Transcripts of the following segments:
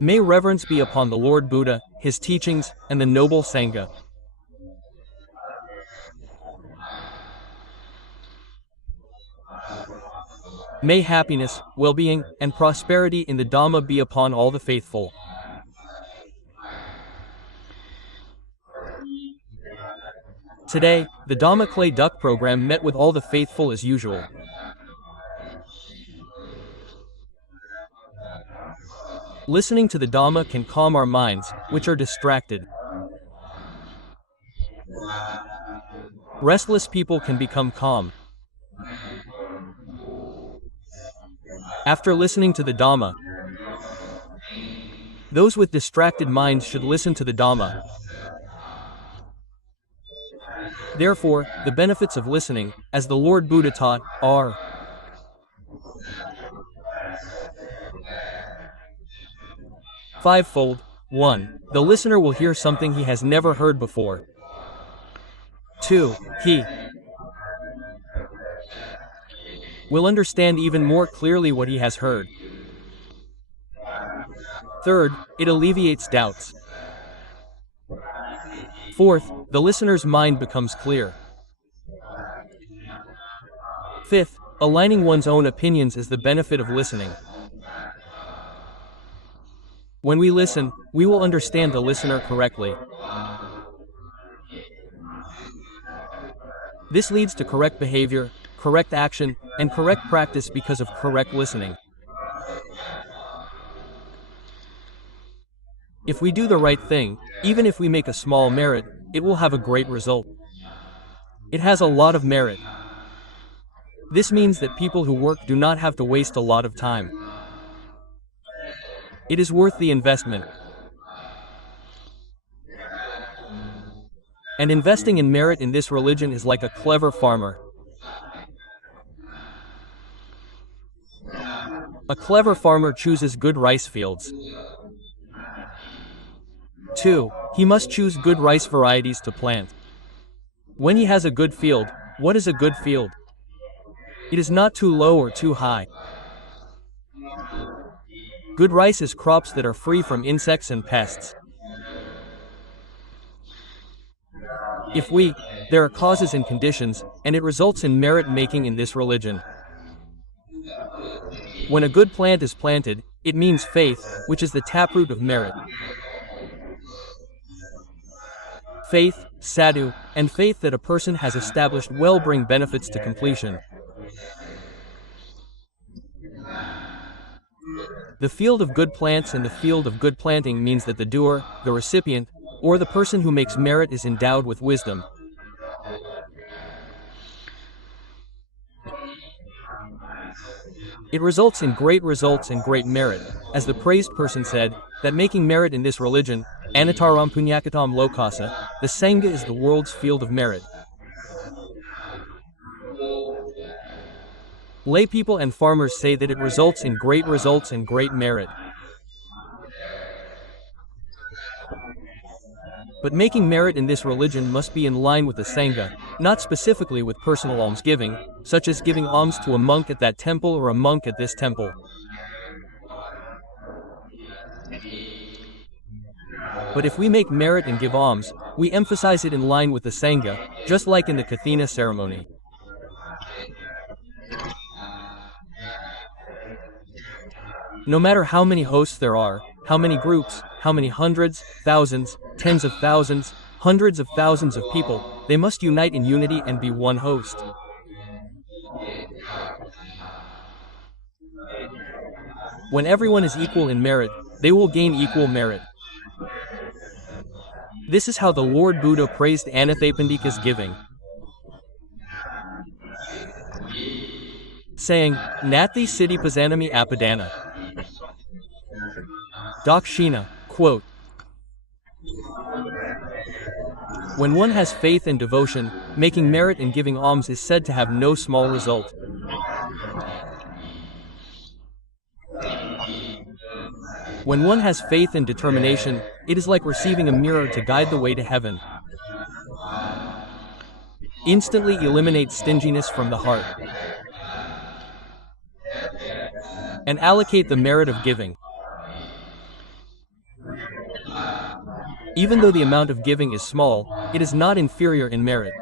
May reverence be upon the Lord Buddha, his teachings, and the noble Sangha. May happiness, well-being, and prosperity in the Dhamma be upon all the faithful. Today, the Dhamma Clay Duck program met with all the faithful as usual. Listening to the Dhamma can calm our minds, which are distracted. Restless people can become calm. After listening to the Dhamma, those with distracted minds should listen to the Dhamma. Therefore, the benefits of listening, as the Lord Buddha taught, are fivefold. 1. The listener will hear something he has never heard before. 2. He will understand even more clearly what he has heard. 3rd, it alleviates doubts. 4th, the listener's mind becomes clear. 5th, aligning one's own opinions is the benefit of listening. When we listen, we will understand the listener correctly. This leads to correct behavior, correct action, and correct practice because of correct listening. If we do the right thing, even if we make a small merit, it will have a great result. It has a lot of merit. This means that people who work do not have to waste a lot of time. It is worth the investment. And investing in merit in this religion is like a clever farmer. A clever farmer chooses good rice fields. 2. He must choose good rice varieties to plant. When he has a good field, what is a good field? It is not too low or too high. Good rice is crops that are free from insects and pests. There are causes and conditions, and it results in merit making in this religion. When a good plant is planted, it means faith, which is the taproot of merit. Faith, sadhu, and faith that a person has established will bring benefits to completion. The field of good plants and the field of good planting means that the doer, the recipient, or the person who makes merit is endowed with wisdom. It results in great results and great merit, as the praised person said, that making merit in this religion, Anataram Punyakatam Lokasa, the Sangha is the world's field of merit. Lay people and farmers say that it results in great results and great merit. But making merit in this religion must be in line with the Sangha, not specifically with personal almsgiving, such as giving alms to a monk at that temple or a monk at this temple. But if we make merit and give alms, we emphasize it in line with the Sangha, just like in the Kathina ceremony. No matter how many hosts there are, how many groups, how many hundreds, thousands, tens of thousands, hundreds of thousands of people, they must unite in unity and be one host. When everyone is equal in merit, they will gain equal merit. This is how the Lord Buddha praised Anathapindika's giving, saying, Nati Siddhi Pasanami Apadana. Dakshina, quote, when one has faith and devotion, making merit and giving alms is said to have no small result. When one has faith and determination, it is like receiving a mirror to guide the way to heaven. Instantly eliminate stinginess from the heart and allocate the merit of giving. Even though the amount of giving is small, it is not inferior in merit.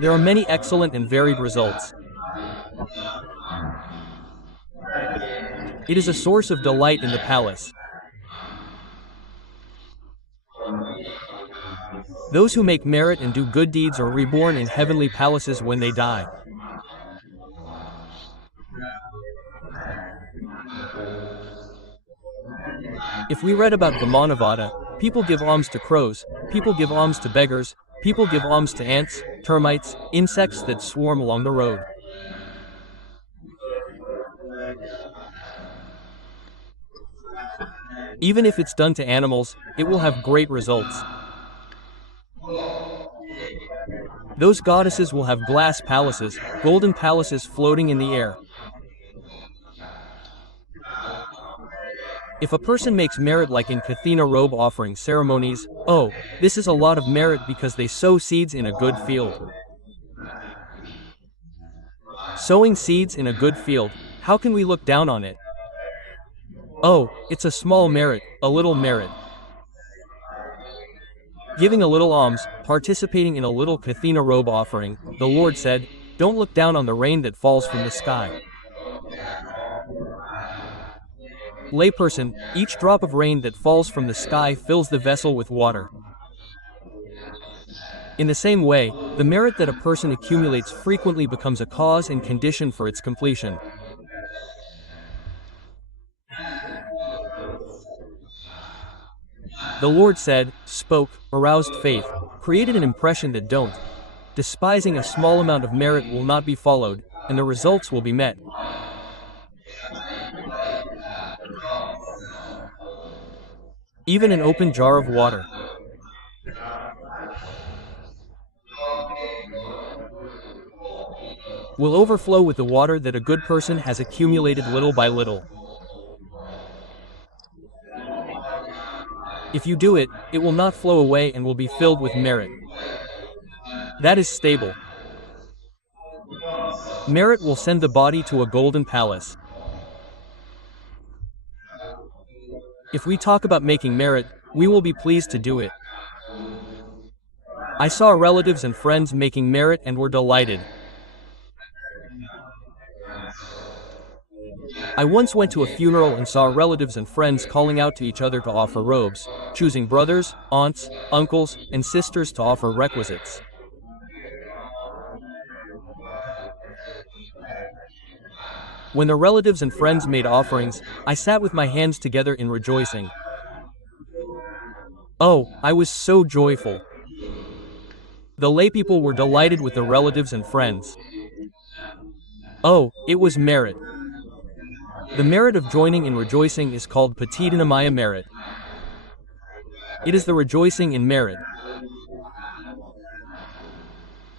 There are many excellent and varied results. It is a source of delight in the palace. Those who make merit and do good deeds are reborn in heavenly palaces when they die. If we read about Vamanavada, people give alms to crows, people give alms to beggars, people give alms to ants, termites, insects that swarm along the road. Even if it's done to animals, it will have great results. Those goddesses will have glass palaces, golden palaces floating in the air. If a person makes merit like in Kathina robe offering ceremonies, oh, this is a lot of merit because they sow seeds in a good field. Sowing seeds in a good field, how can we look down on it? Oh, it's a small merit, a little merit. Giving a little alms, participating in a little Kathina robe offering, the Lord said, don't look down on the rain that falls from the sky. Layperson, each drop of rain that falls from the sky fills the vessel with water. In the same way, the merit that a person accumulates frequently becomes a cause and condition for its completion. The Lord said, spoke, aroused faith, created an impression that don't. Despising a small amount of merit will not be followed, and the results will be met. Even an open jar of water will overflow with the water that a good person has accumulated little by little. If you do it, it will not flow away and will be filled with merit. That is stable. Merit will send the body to a golden palace. If we talk about making merit, we will be pleased to do it. I saw relatives and friends making merit and were delighted. I once went to a funeral and saw relatives and friends calling out to each other to offer robes, choosing brothers, aunts, uncles, and sisters to offer requisites. When the relatives and friends made offerings, I sat with my hands together in rejoicing. Oh, I was so joyful. The laypeople were delighted with the relatives and friends. Oh, it was merit. The merit of joining in rejoicing is called Patidinamaya merit. It is the rejoicing in merit.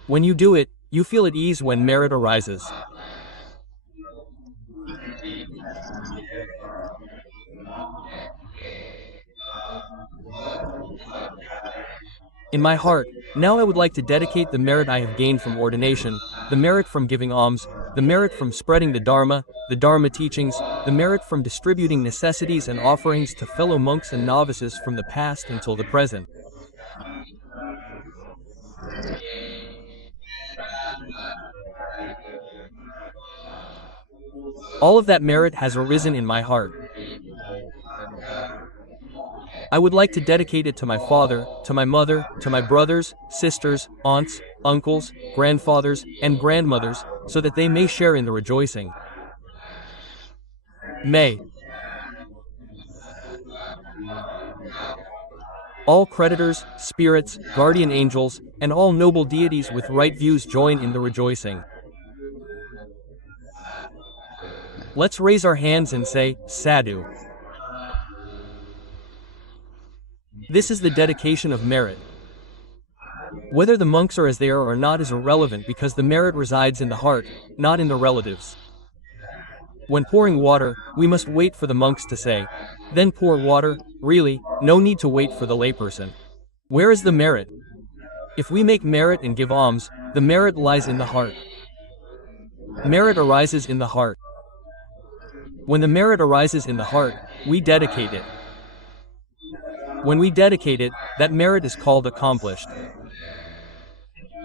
When you do it, you feel at ease when merit arises. In my heart, now I would like to dedicate the merit I have gained from ordination, the merit from giving alms, the merit from spreading the Dharma teachings, the merit from distributing necessities and offerings to fellow monks and novices from the past until the present. All of that merit has arisen in my heart. I would like to dedicate it to my father, to my mother, to my brothers, sisters, aunts, uncles, grandfathers, and grandmothers, so that they may share in the rejoicing. May all creditors, spirits, guardian angels, and all noble deities with right views join in the rejoicing. Let's raise our hands and say, Sadhu. This is the dedication of merit. Whether the monks are as they are or not is irrelevant because the merit resides in the heart, not in the relatives. When pouring water, we must wait for the monks to say, then pour water. Really, no need to wait for the layperson. Where is the merit? If we make merit and give alms, the merit lies in the heart. Merit arises in the heart. When the merit arises in the heart, we dedicate it. When we dedicate it, that merit is called accomplished.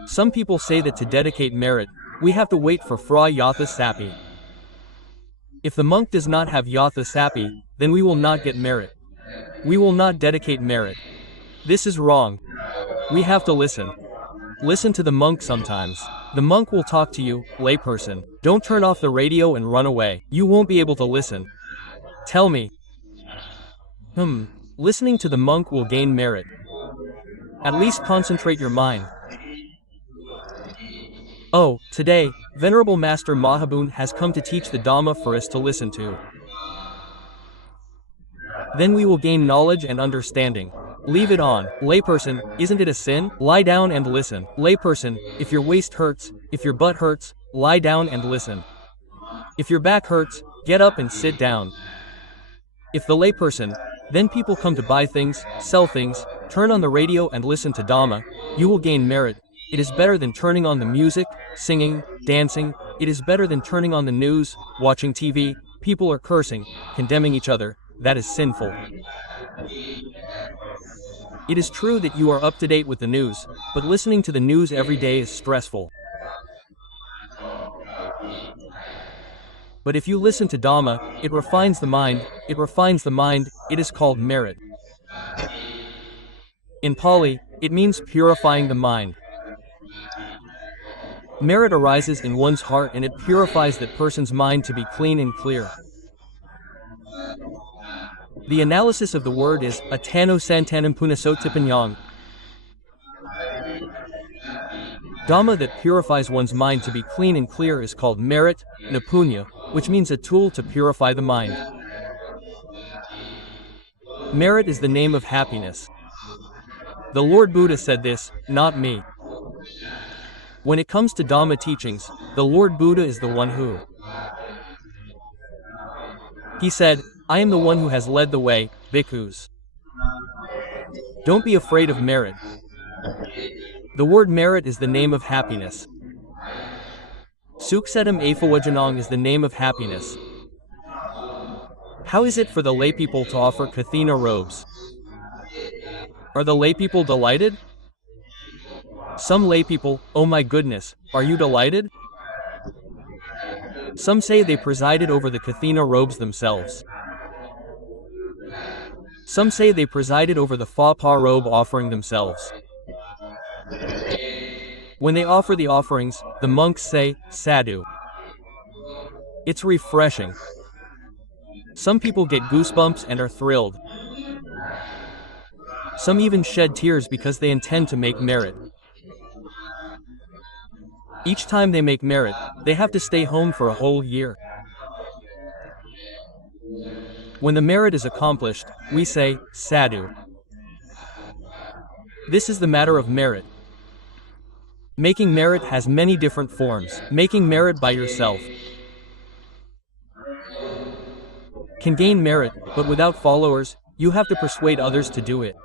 Some people say that to dedicate merit, we have to wait for Fra Yatha Sapi. If the monk does not have Yatha Sapi, then we will not get merit. We will not dedicate merit. This is wrong. We have to listen. Listen to the monk sometimes. The monk will talk to you, layperson. Don't turn off the radio and run away. You won't be able to listen. Tell me. Listening to the monk will gain merit. At least concentrate your mind. Oh, today, Venerable Master Mahabun has come to teach the Dhamma for us to listen to. Then we will gain knowledge and understanding. Leave it on. Layperson, isn't it a sin? Lie down and listen. Layperson, if your waist hurts, if your butt hurts, lie down and listen. If your back hurts, get up and sit down. If the layperson, then people come to buy things, sell things, turn on the radio and listen to Dhamma, you will gain merit. It is better than turning on the music, singing, dancing. It is better than turning on the news, watching TV. People are cursing, condemning each other. That is sinful. It is true that you are up to date with the news, but listening to the news every day is stressful. But if you listen to Dhamma, it refines the mind, it is called merit. In Pali, it means purifying the mind. Merit arises in one's heart and it purifies that person's mind to be clean and clear. The analysis of the word is atano santanam punasotipanyang. Dhamma that purifies one's mind to be clean and clear is called merit, napunya, which means a tool to purify the mind. Merit is the name of happiness. The Lord Buddha said this, not me. When it comes to Dhamma teachings, the Lord Buddha is the one who. He said, I am the one who has led the way, bhikkhus. Don't be afraid of merit. The word merit is the name of happiness. Suksetam afawajanang is the name of happiness. How is it for the laypeople to offer kathina robes? Are the laypeople delighted? Some laypeople, oh my goodness, are you delighted? Some say they presided over the kathina robes themselves. Some say they presided over the fa-pa robe offering themselves. When they offer the offerings, the monks say, sadhu. It's refreshing. Some people get goosebumps and are thrilled. Some even shed tears because they intend to make merit. Each time they make merit, they have to stay home for a whole year. When the merit is accomplished, we say, sadhu. This is the matter of merit. Making merit has many different forms. Making merit by yourself can gain merit, but without followers, you have to persuade others to do it.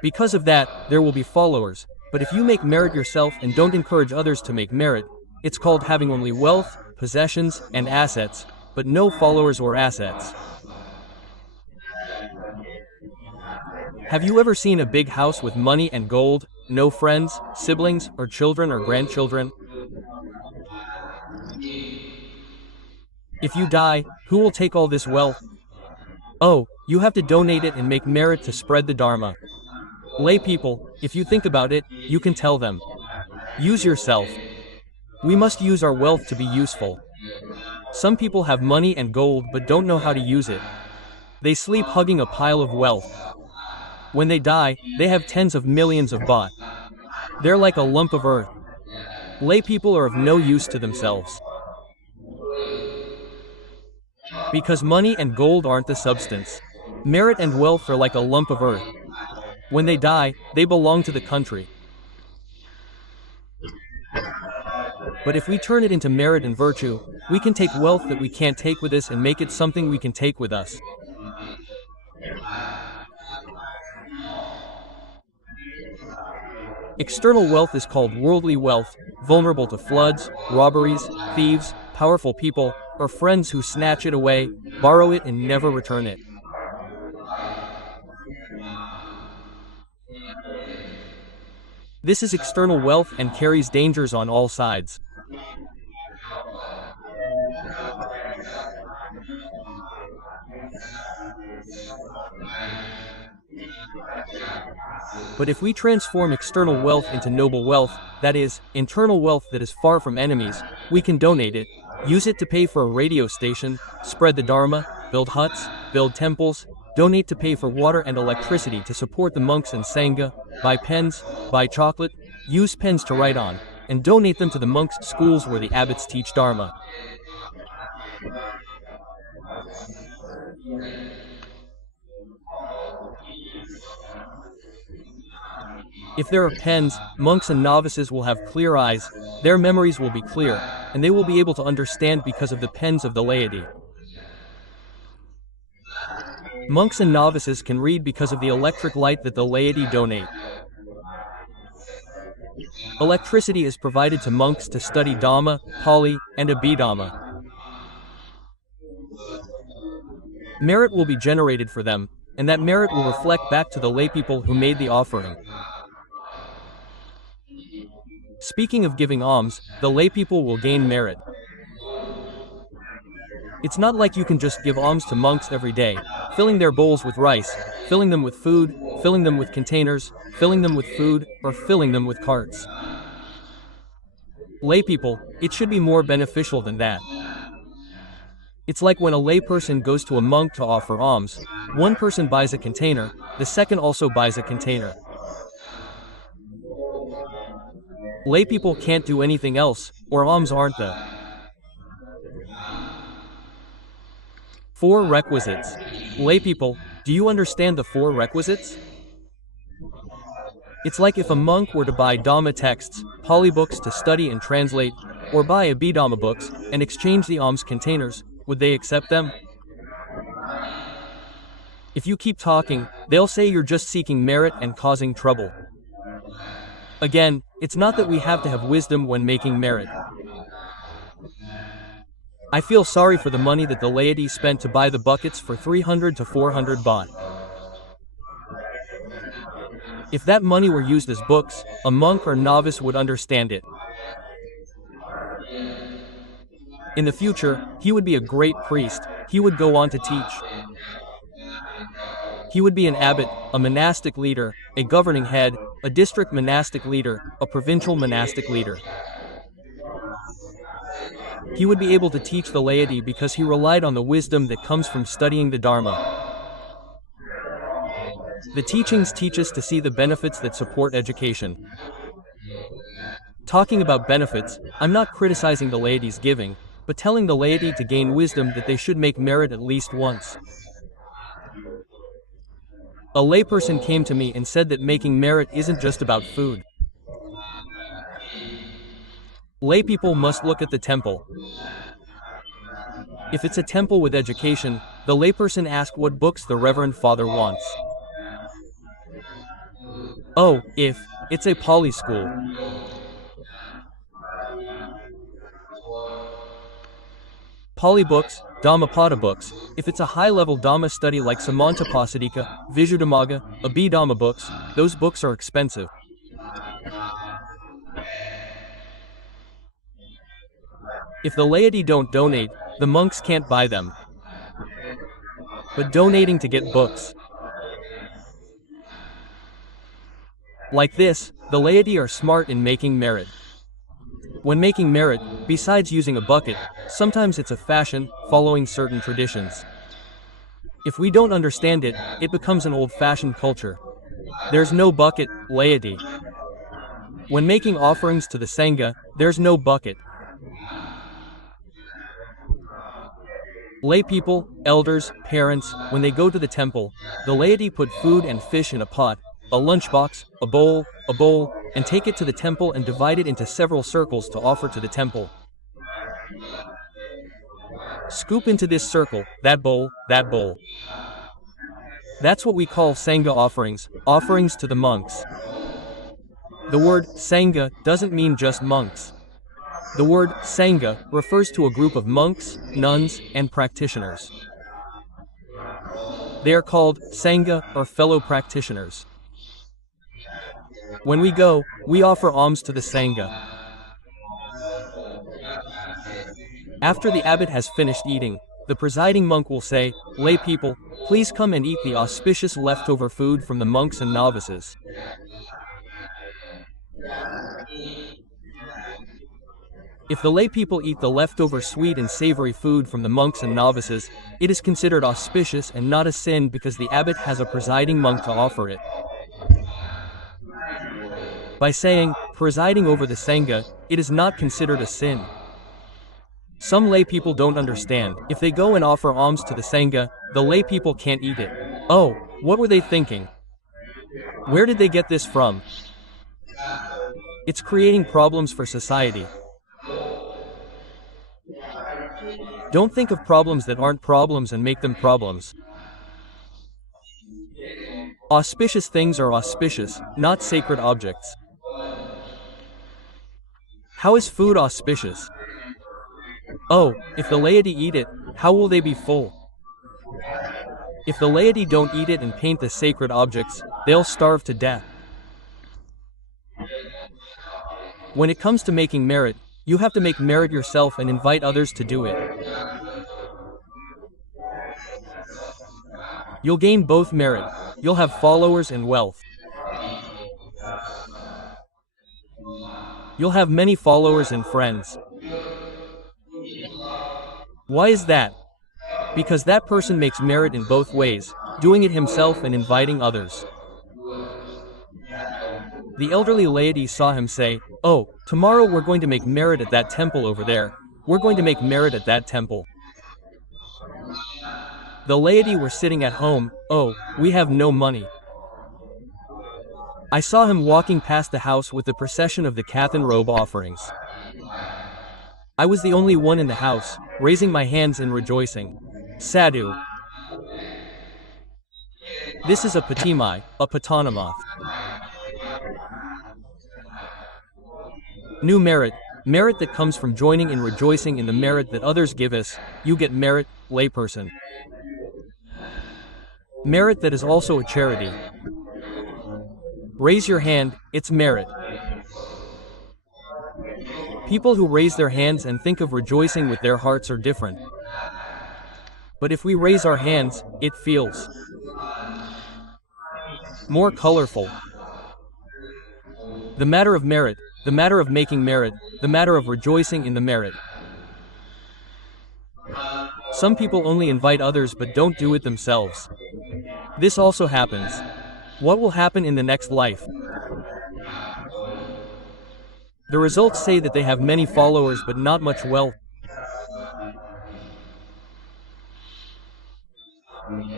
Because of that, there will be followers, but if you make merit yourself and don't encourage others to make merit, it's called having only wealth, possessions, and assets, but no followers or assets. Have you ever seen a big house with money and gold, no friends, siblings, or children or grandchildren? If you die, who will take all this wealth? Oh, you have to donate it and make merit to spread the Dharma. Lay people, if you think about it, you can tell them. Use yourself. We must use our wealth to be useful. Some people have money and gold but don't know how to use it. They sleep hugging a pile of wealth. When they die, they have tens of millions of baht. They're like a lump of earth. Lay people are of no use to themselves. Because money and gold aren't the substance. Merit and wealth are like a lump of earth. When they die, they belong to the country. But if we turn it into merit and virtue, we can take wealth that we can't take with us and make it something we can take with us. External wealth is called worldly wealth, vulnerable to floods, robberies, thieves, powerful people, or friends who snatch it away, borrow it and never return it. This is external wealth and carries dangers on all sides. But if we transform external wealth into noble wealth, that is, internal wealth that is far from enemies, we can donate it, use it to pay for a radio station, spread the Dharma, build huts, build temples, donate to pay for water and electricity to support the monks and Sangha, buy pens, buy chocolate, use pens to write on, and donate them to the monks' schools where the abbots teach Dharma. If there are pens, monks and novices will have clear eyes, their memories will be clear, and they will be able to understand because of the pens of the laity. Monks and novices can read because of the electric light that the laity donate. Electricity is provided to monks to study Dhamma, Pali, and Abhidhamma. Merit will be generated for them, and that merit will reflect back to the laypeople who made the offering. Speaking of giving alms, the laypeople will gain merit. It's not like you can just give alms to monks every day, filling their bowls with rice, filling them with food, filling them with containers, filling them with food, or filling them with carts. Laypeople, it should be more beneficial than that. It's like when a layperson goes to a monk to offer alms, one person buys a container, the second also buys a container. Laypeople can't do anything else, or alms aren't the 4 requisites. Laypeople, do you understand the 4 requisites? It's like if a monk were to buy Dhamma texts, Pali books to study and translate, or buy Abhidhamma books, and exchange the alms containers, would they accept them? If you keep talking, they'll say you're just seeking merit and causing trouble. Again, it's not that we have to have wisdom when making merit. I feel sorry for the money that the laity spent to buy the buckets for 300 to 400 baht. If that money were used as books, a monk or novice would understand it. In the future, he would be a great priest, he would go on to teach. He would be an abbot, a monastic leader, a governing head, a district monastic leader, a provincial monastic leader. He would be able to teach the laity because he relied on the wisdom that comes from studying the Dharma. The teachings teach us to see the benefits that support education. Talking about benefits, I'm not criticizing the laity's giving, but telling the laity to gain wisdom that they should make merit at least once. A layperson came to me and said that making merit isn't just about food. Laypeople must look at the temple. If it's a temple with education, the layperson asks what books the Reverend Father wants. Oh, if it's a Pali school. Pali books, Dhammapada books, if it's a high-level Dhamma study like Samantapasadika, Visuddhimagga, Abhidhamma books, those books are expensive. If the laity don't donate, the monks can't buy them. But donating to get books. Like this, the laity are smart in making merit. When making merit, besides using a bucket, sometimes it's a fashion, following certain traditions. If we don't understand it, it becomes an old-fashioned culture. There's no bucket, laity. When making offerings to the Sangha, there's no bucket. Lay people, elders, parents, when they go to the temple, the laity put food and fish in a pot, a lunchbox, a bowl, and take it to the temple and divide it into several circles to offer to the temple. Scoop into this circle, that bowl, that bowl. That's what we call Sangha offerings, offerings to the monks. The word Sangha doesn't mean just monks. The word sangha refers to a group of monks, nuns, and practitioners. They are called sangha or fellow practitioners. When we go, we offer alms to the sangha. After the abbot has finished eating, the presiding monk will say, "Lay people, please come and eat the auspicious leftover food from the monks and novices." If the lay people eat the leftover sweet and savory food from the monks and novices, it is considered auspicious and not a sin because the abbot has a presiding monk to offer it. By saying, presiding over the sangha, it is not considered a sin. Some lay people don't understand. If they go and offer alms to the sangha, the lay people can't eat it. Oh, what were they thinking? Where did they get this from? It's creating problems for society. Don't think of problems that aren't problems and make them problems. Auspicious things are auspicious, not sacred objects. How is food auspicious? Oh, if the laity eat it, how will they be full? If the laity don't eat it and paint the sacred objects, they'll starve to death. When it comes to making merit, you have to make merit yourself and invite others to do it. You'll gain both merit. You'll have followers and wealth. You'll have many followers and friends. Why is that? Because that person makes merit in both ways, doing it himself and inviting others. The elderly laity saw him say, "Oh, tomorrow we're going to make merit at that temple over there. We're going to make merit at that temple." The laity were sitting at home. "Oh, we have no money." I saw him walking past the house with the procession of the Kathan robe offerings. I was the only one in the house, raising my hands in rejoicing. Sadhu. This is a patimai, a patanamoth. New merit, merit that comes from joining in rejoicing in the merit that others give us. You get merit, layperson. Merit that is also a charity. Raise your hand, it's merit. People who raise their hands and think of rejoicing with their hearts are different. But if we raise our hands, it feels more colorful. The matter of merit, the matter of making merit, the matter of rejoicing in the merit. Some people only invite others but don't do it themselves. This also happens. What will happen in the next life? The results say that they have many followers but not much wealth.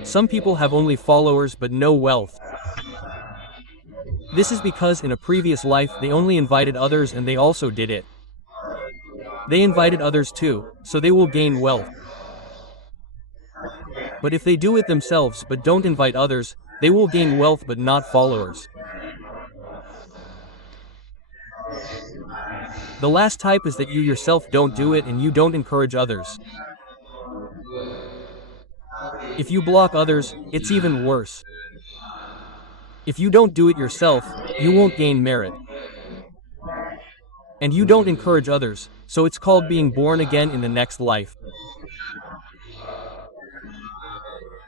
Some people have only followers but no wealth. This is because in a previous life they only invited others and they also did it. They invited others too, so they will gain wealth. But if they do it themselves but don't invite others, they will gain wealth but not followers. The last type is that you yourself don't do it and you don't encourage others. If you block others, it's even worse. If you don't do it yourself, you won't gain merit. And you don't encourage others, so it's called being born again in the next life.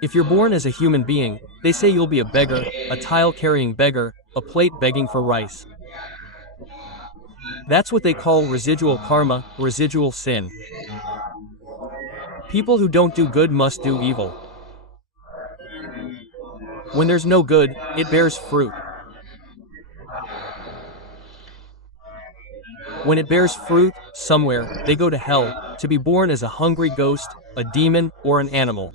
If you're born as a human being, they say you'll be a beggar, a tile-carrying beggar, a plate begging for rice. That's what they call residual karma, residual sin. People who don't do good must do evil. When there's no good, it bears fruit. When it bears fruit, somewhere, they go to hell, to be born as a hungry ghost, a demon, or an animal.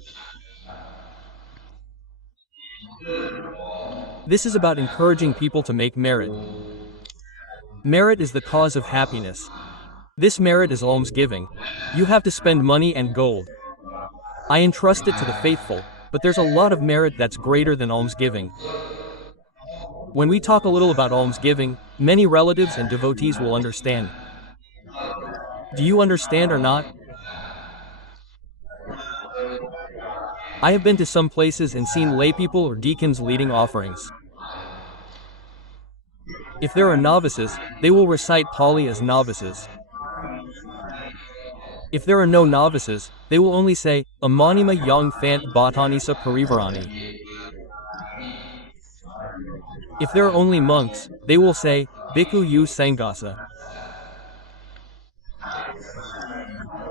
This is about encouraging people to make merit. Merit is the cause of happiness. This merit is almsgiving. You have to spend money and gold. I entrust it to the faithful, but there's a lot of merit that's greater than almsgiving. When we talk a little about almsgiving, many relatives and devotees will understand. Do you understand or not? I have been to some places and seen laypeople or deacons leading offerings. If there are novices, they will recite Pali as novices. If there are no novices, they will only say, Amanima yang phant bhatanisa parivarani. If there are only monks, they will say, Bhikkhu yu sangasa.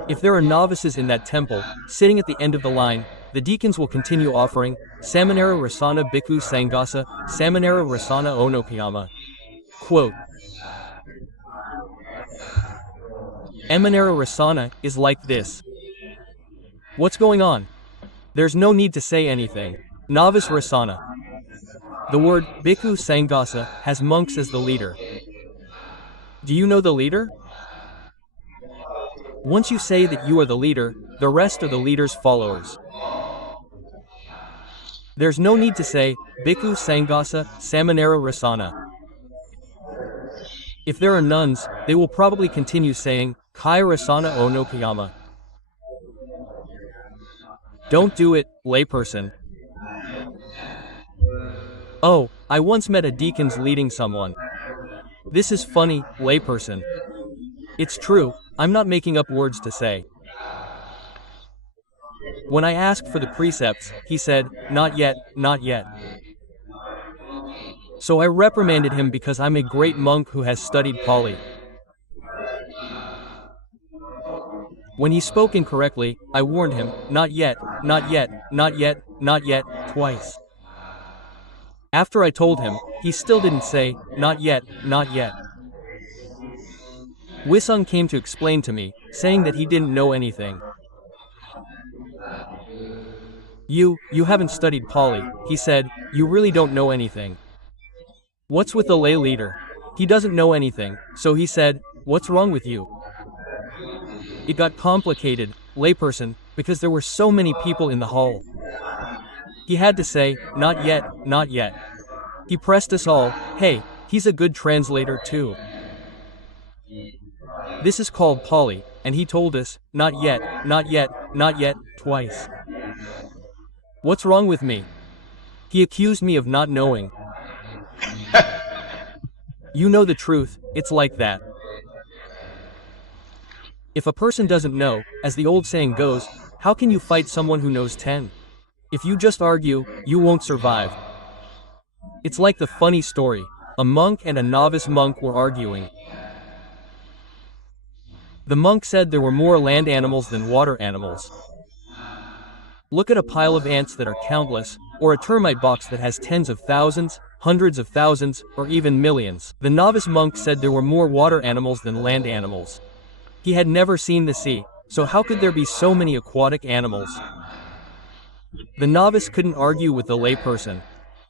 If there are novices in that temple, sitting at the end of the line, the deacons will continue offering, Samanera rasana Bhikkhu sangasa, Samanera rasana onokayama. Quote, Emanera rasana is like this. What's going on? There's no need to say anything. Novice rasana. The word Bhikkhu sangasa has monks as the leader. Do you know the leader? Once you say that you are the leader, the rest are the leader's followers. There's no need to say, Bhikkhu sangasa, Samanera rasana. If there are nuns, they will probably continue saying, Kai rasana onokayama. Don't do it, layperson. Oh, I once met a deacon's leading someone. This is funny, layperson. It's true, I'm not making up words to say. When I asked for the precepts, he said, not yet, not yet. So I reprimanded him because I'm a great monk who has studied Pali. When he spoke incorrectly, I warned him, not yet, not yet, not yet, not yet, twice. After I told him, he still didn't say, not yet, not yet. Wisung came to explain to me, saying that he didn't know anything. You haven't studied Pali, he said, you really don't know anything. What's with the lay leader? He doesn't know anything, so he said, what's wrong with you? It got complicated, layperson, because there were so many people in the hall. He had to say, not yet, not yet. He pressed us all, hey, he's a good translator too. This is called Pali, and he told us, not yet, not yet, not yet, twice. What's wrong with me? He accused me of not knowing. You know the truth, it's like that. If a person doesn't know, as the old saying goes, how can you fight someone who knows 10? If you just argue, you won't survive. It's like the funny story. A monk and a novice monk were arguing. The monk said there were more land animals than water animals. Look at a pile of ants that are countless, or a termite box that has tens of thousands, hundreds of thousands, or even millions. The novice monk said there were more water animals than land animals. He had never seen the sea, so how could there be so many aquatic animals? The novice couldn't argue with the layperson.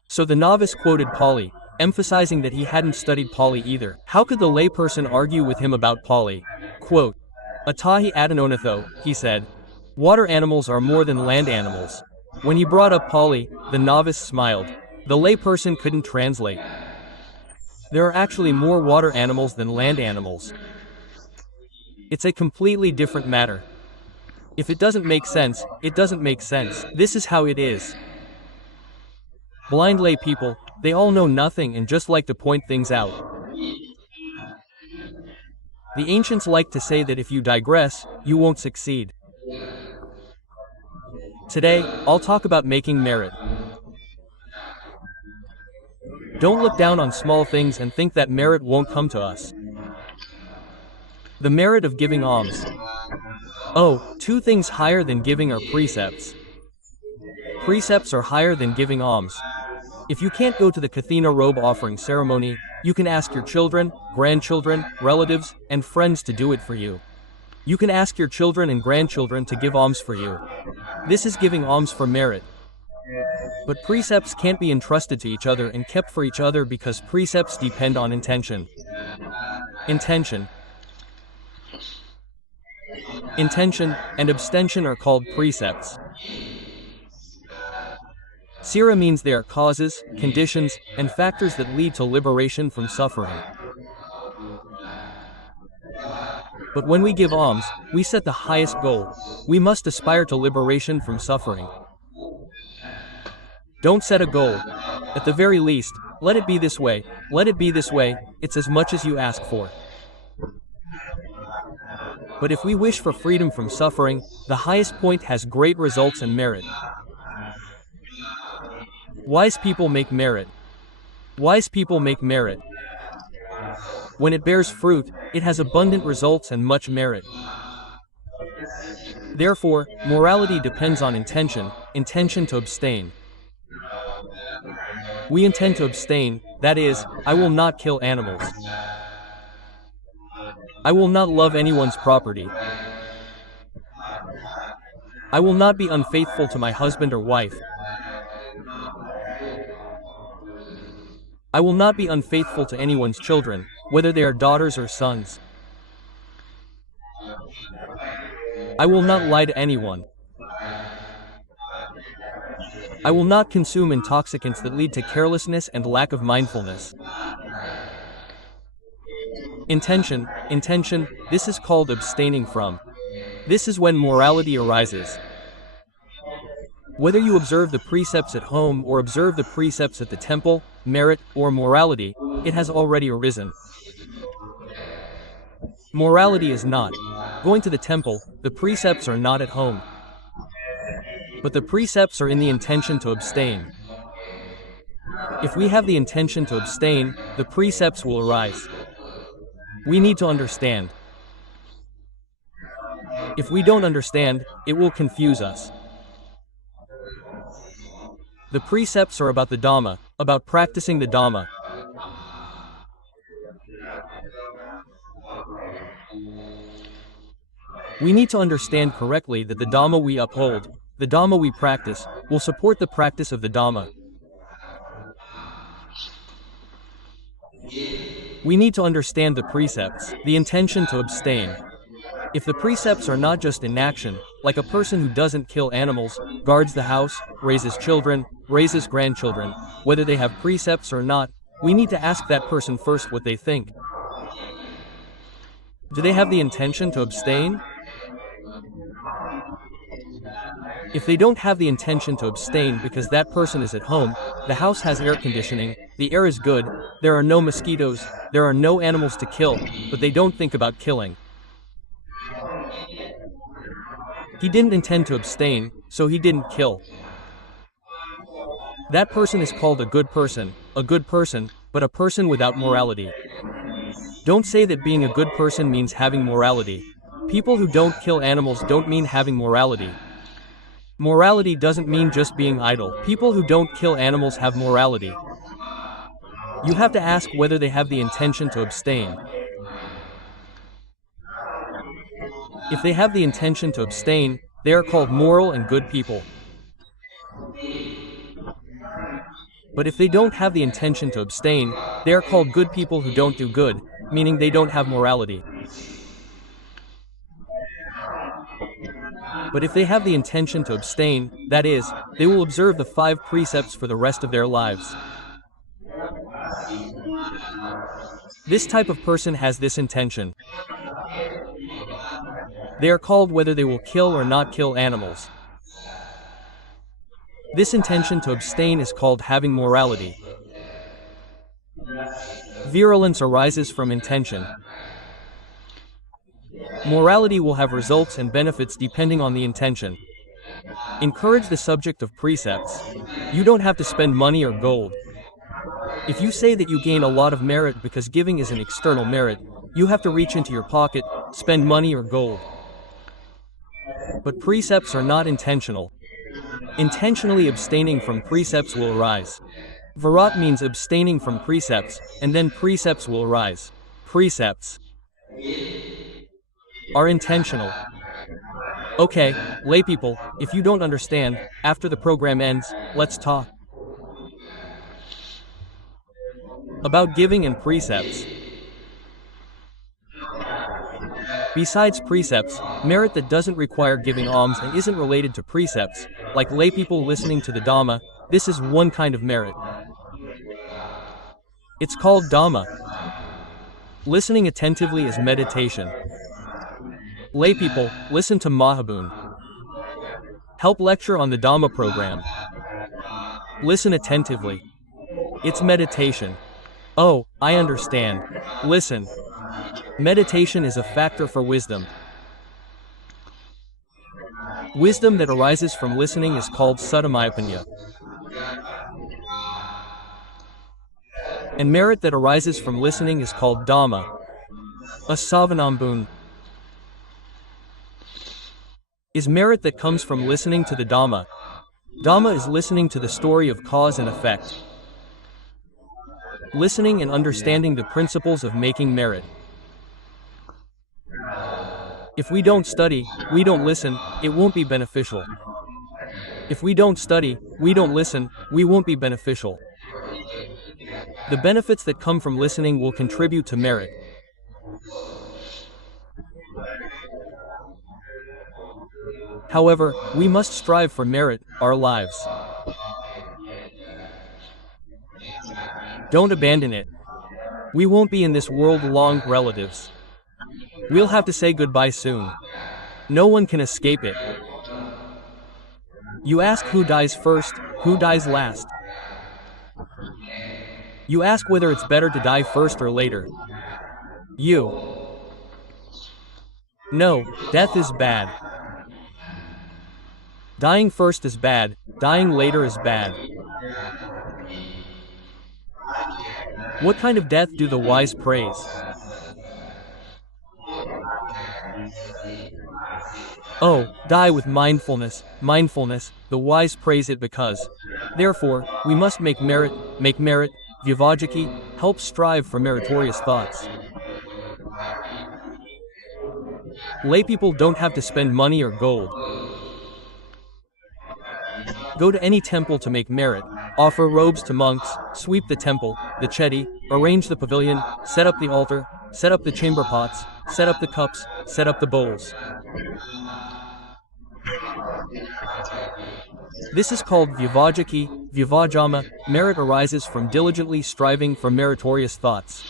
So the novice quoted Pali, emphasizing that he hadn't studied Pali either. How could the layperson argue with him about Pali? Quote, Atahi adanonatho, he said. Water animals are more than land animals. When he brought up Pali, the novice smiled. The layperson couldn't translate. There are actually more water animals than land animals. It's a completely different matter. If it doesn't make sense, it doesn't make sense. This is how it is. Blind lay people, they all know nothing and just like to point things out. The ancients like to say that if you digress, you won't succeed. Today, I'll talk about making merit. Don't look down on small things and think that merit won't come to us. The merit of giving alms. Oh, two things higher than giving are precepts. Precepts are higher than giving alms. If you can't go to the Kathina robe offering ceremony, you can ask your children, grandchildren, relatives, and friends to do it for you. You can ask your children and grandchildren to give alms for you. This is giving alms for merit. But precepts can't be entrusted to each other and kept for each other because precepts depend on intention. Intention. Intention and abstention are called precepts. Sira means they are causes, conditions, and factors that lead to liberation from suffering. But when we give alms, we set the highest goal. We must aspire to liberation from suffering. Don't set a goal. At the very least, let it be this way, let it be this way, it's as much as you ask for. But if we wish for freedom from suffering, the highest point has great results and merit. Wise people make merit. Wise people make merit. When it bears fruit, it has abundant results and much merit. Therefore, morality depends on intention, intention to abstain. We intend to abstain, that is, I will not kill animals. I will not love anyone's property. I will not be unfaithful to my husband or wife. I will not be unfaithful to anyone's children, whether they are daughters or sons. I will not lie to anyone. I will not consume intoxicants that lead to carelessness and lack of mindfulness. Intention, intention, this is called abstaining from. This is when morality arises. Whether you observe the precepts at home or observe the precepts at the temple, merit, or morality, it has already arisen. Morality is not going to the temple, the precepts are not at home. But the precepts are in the intention to abstain. If we have the intention to abstain, the precepts will arise. We need to understand. If we don't understand, it will confuse us. The precepts are about the Dhamma, about practicing the Dhamma. We need to understand correctly that the Dhamma we uphold, the Dhamma we practice, will support the practice of the Dhamma. We need to understand the precepts, the intention to abstain. If the precepts are not just in action, like a person who doesn't kill animals, guards the house, raises children, raises grandchildren, whether they have precepts or not, we need to ask that person first what they think. Do they have the intention to abstain? If they don't have the intention to abstain because that person is at home, the house has air conditioning, the air is good, there are no mosquitoes, there are no animals to kill, but they don't think about killing. He didn't intend to abstain, so he didn't kill. That person is called a good person, but a person without morality. Don't say that being a good person means having morality. People who don't kill animals don't mean having morality. Morality doesn't mean just being idle. People who don't kill animals have morality. You have to ask whether they have the intention to abstain. If they have the intention to abstain, they are called moral and good people. But if they don't have the intention to abstain, they are called good people who don't do good, meaning they don't have morality. But if they have the intention to abstain, that is, they will observe the 5 precepts for the rest of their lives. This type of person has this intention. They are called whether they will kill or not kill animals. This intention to abstain is called having morality. Virulence arises from intention. Morality will have results and benefits depending on the intention. Encourage the subject of precepts. You don't have to spend money or gold. If you say that you gain a lot of merit because giving is an external merit, you have to reach into your pocket, spend money or gold. But precepts are not intentional. Intentionally abstaining from precepts will arise. Virat means abstaining from precepts, and then precepts will arise. Precepts are intentional. Okay, laypeople, if you don't understand, after the program ends, let's talk about giving and precepts. Besides precepts, merit that doesn't require giving alms and isn't related to precepts, like laypeople listening to the Dhamma, this is one kind of merit. It's called Dhamma. Listening attentively is meditation. Laypeople, listen to Mahabun. Help lecture on the Dhamma program. Listen attentively. It's meditation. Oh, I understand. Listen. Meditation is a factor for wisdom. Wisdom that arises from listening is called Sutamayapanya. And merit that arises from listening is called Dhamma. A Savanambun is merit that comes from listening to the Dhamma. Dhamma is listening to the story of cause and effect. Listening and understanding the principles of making merit. If we don't study, we don't listen, it won't be beneficial. If we don't study, we don't listen, we won't be beneficial. The benefits that come from listening will contribute to merit. However, we must strive for merit, our lives. Don't abandon it. We won't be in this world long, relatives. We'll have to say goodbye soon. No one can escape it. You ask who dies first, who dies last. You ask whether it's better to die first or later. You. No, death is bad. Dying first is bad, dying later is bad. What kind of death do the wise praise? Oh, die with mindfulness, mindfulness, the wise praise it because. Therefore, we must make merit, Vyavajaki, help strive for meritorious thoughts. Laypeople don't have to spend money or gold. Go to any temple to make merit, offer robes to monks, sweep the temple, the chedi, arrange the pavilion, set up the altar, set up the chamber pots, set up the cups, set up the bowls. This is called Vyavajaki, Vyavajama, merit arises from diligently striving for meritorious thoughts.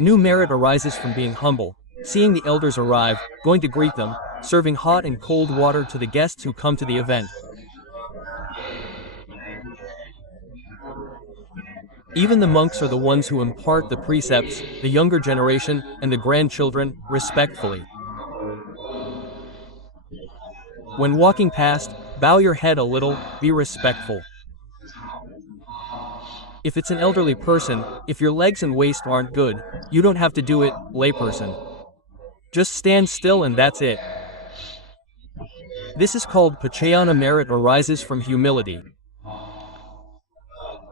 New merit arises from being humble, seeing the elders arrive, going to greet them, serving hot and cold water to the guests who come to the event. Even the monks are the ones who impart the precepts, the younger generation, and the grandchildren, respectfully. When walking past, bow your head a little, be respectful. If it's an elderly person, if your legs and waist aren't good, you don't have to do it, layperson. Just stand still and that's it. This is called Pachayana. Merit arises from humility.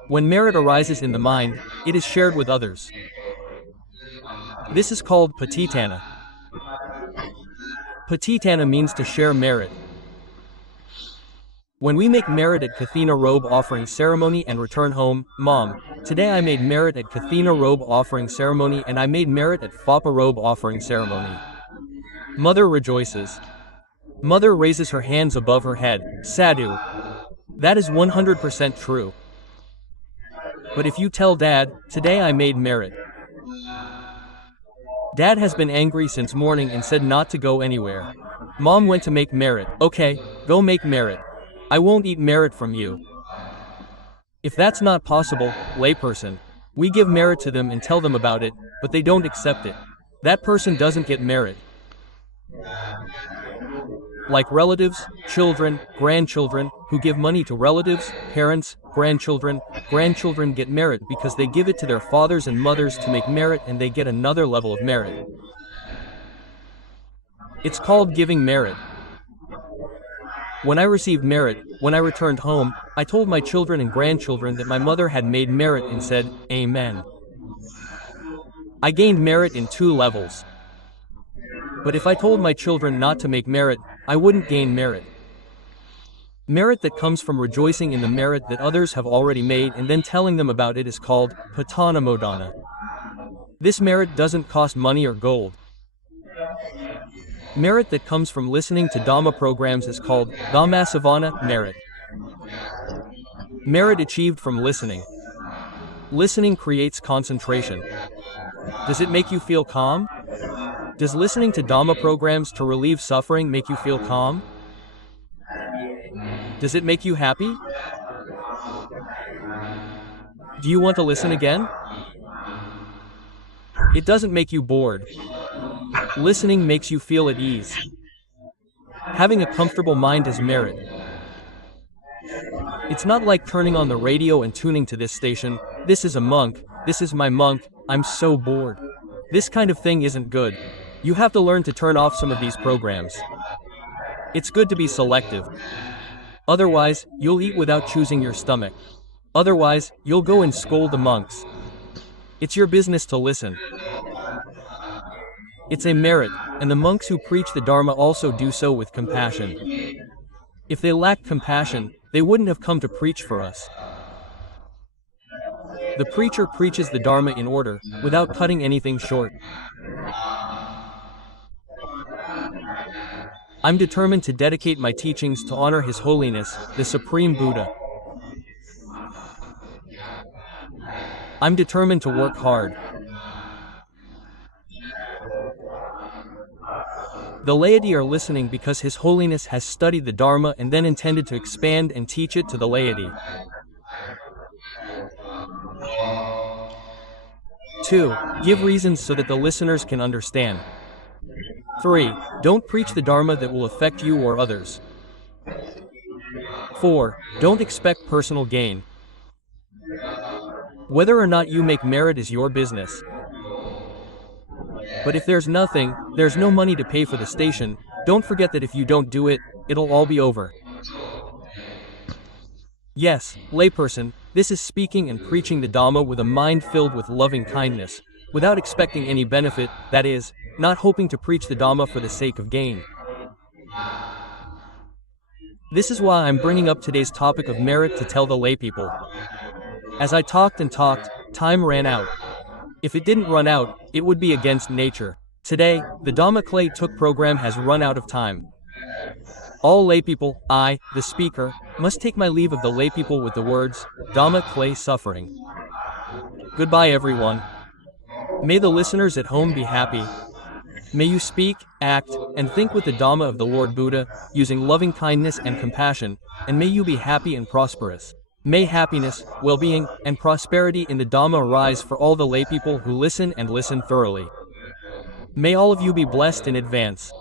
When merit arises in the mind, it is shared with others. This is called Patitana. Patitana means to share merit. When we make merit at Kathina robe offering ceremony and return home, Mom, today I made merit at Kathina robe offering ceremony and I made merit at Fapa robe offering ceremony. Mother rejoices. Mother raises her hands above her head, Sadhu. That is 100% true. But if you tell Dad, today I made merit. Dad has been angry since morning and said not to go anywhere. Mom went to make merit. Okay, go make merit. I won't eat merit from you. If that's not possible, layperson, we give merit to them and tell them about it, but they don't accept it. That person doesn't get merit. Like relatives, children, grandchildren, who give money to relatives, parents, grandchildren get merit because they give it to their fathers and mothers to make merit and they get another level of merit. It's called giving merit. When I received merit, when I returned home, I told my children and grandchildren that my mother had made merit and said, Amen. I gained merit in 2 levels. But if I told my children not to make merit, I wouldn't gain merit. Merit that comes from rejoicing in the merit that others have already made and then telling them about it is called patanamodana. This merit doesn't cost money or gold. Merit that comes from listening to Dhamma programs is called Dhammasavana merit. Merit achieved from listening. Listening creates concentration. Does it make you feel calm? Does listening to Dhamma programs to relieve suffering make you feel calm? Does it make you happy? Do you want to listen again? It doesn't make you bored. Listening makes you feel at ease. Having a comfortable mind is merit. It's not like turning on the radio and tuning to this station. This is a monk. This is my monk. I'm so bored. This kind of thing isn't good. You have to learn to turn off some of these programs. It's good to be selective. Otherwise, you'll eat without choosing your stomach. Otherwise, you'll go and scold the monks. It's your business to listen. It's a merit, and the monks who preach the Dharma also do so with compassion. If they lacked compassion, they wouldn't have come to preach for us. The preacher preaches the Dharma in order, without cutting anything short. I'm determined to dedicate my teachings to honor His Holiness, the Supreme Buddha. I'm determined to work hard. The laity are listening because His Holiness has studied the Dharma and then intended to expand and teach it to the laity. 2. Give reasons so that the listeners can understand. 3. Don't preach the Dharma that will affect you or others. 4. Don't expect personal gain. Whether or not you make merit is your business. But if there's nothing, there's no money to pay for the station, don't forget that if you don't do it, it'll all be over. Yes, layperson, this is speaking and preaching the Dhamma with a mind filled with loving kindness, without expecting any benefit, that is, not hoping to preach the Dhamma for the sake of gain. This is why I'm bringing up today's topic of merit to tell the laypeople. As I talked and talked, time ran out. If it didn't run out, it would be against nature. Today, the Dhamma Clay Took program has run out of time. All laypeople, I, the speaker, must take my leave of the laypeople with the words, Dhamma Clay Suffering. Goodbye everyone. May the listeners at home be happy. May you speak, act, and think with the Dhamma of the Lord Buddha, using loving kindness and compassion, and may you be happy and prosperous. May happiness, well-being, and prosperity in the Dhamma arise for all the laypeople who listen and listen thoroughly. May all of you be blessed in advance.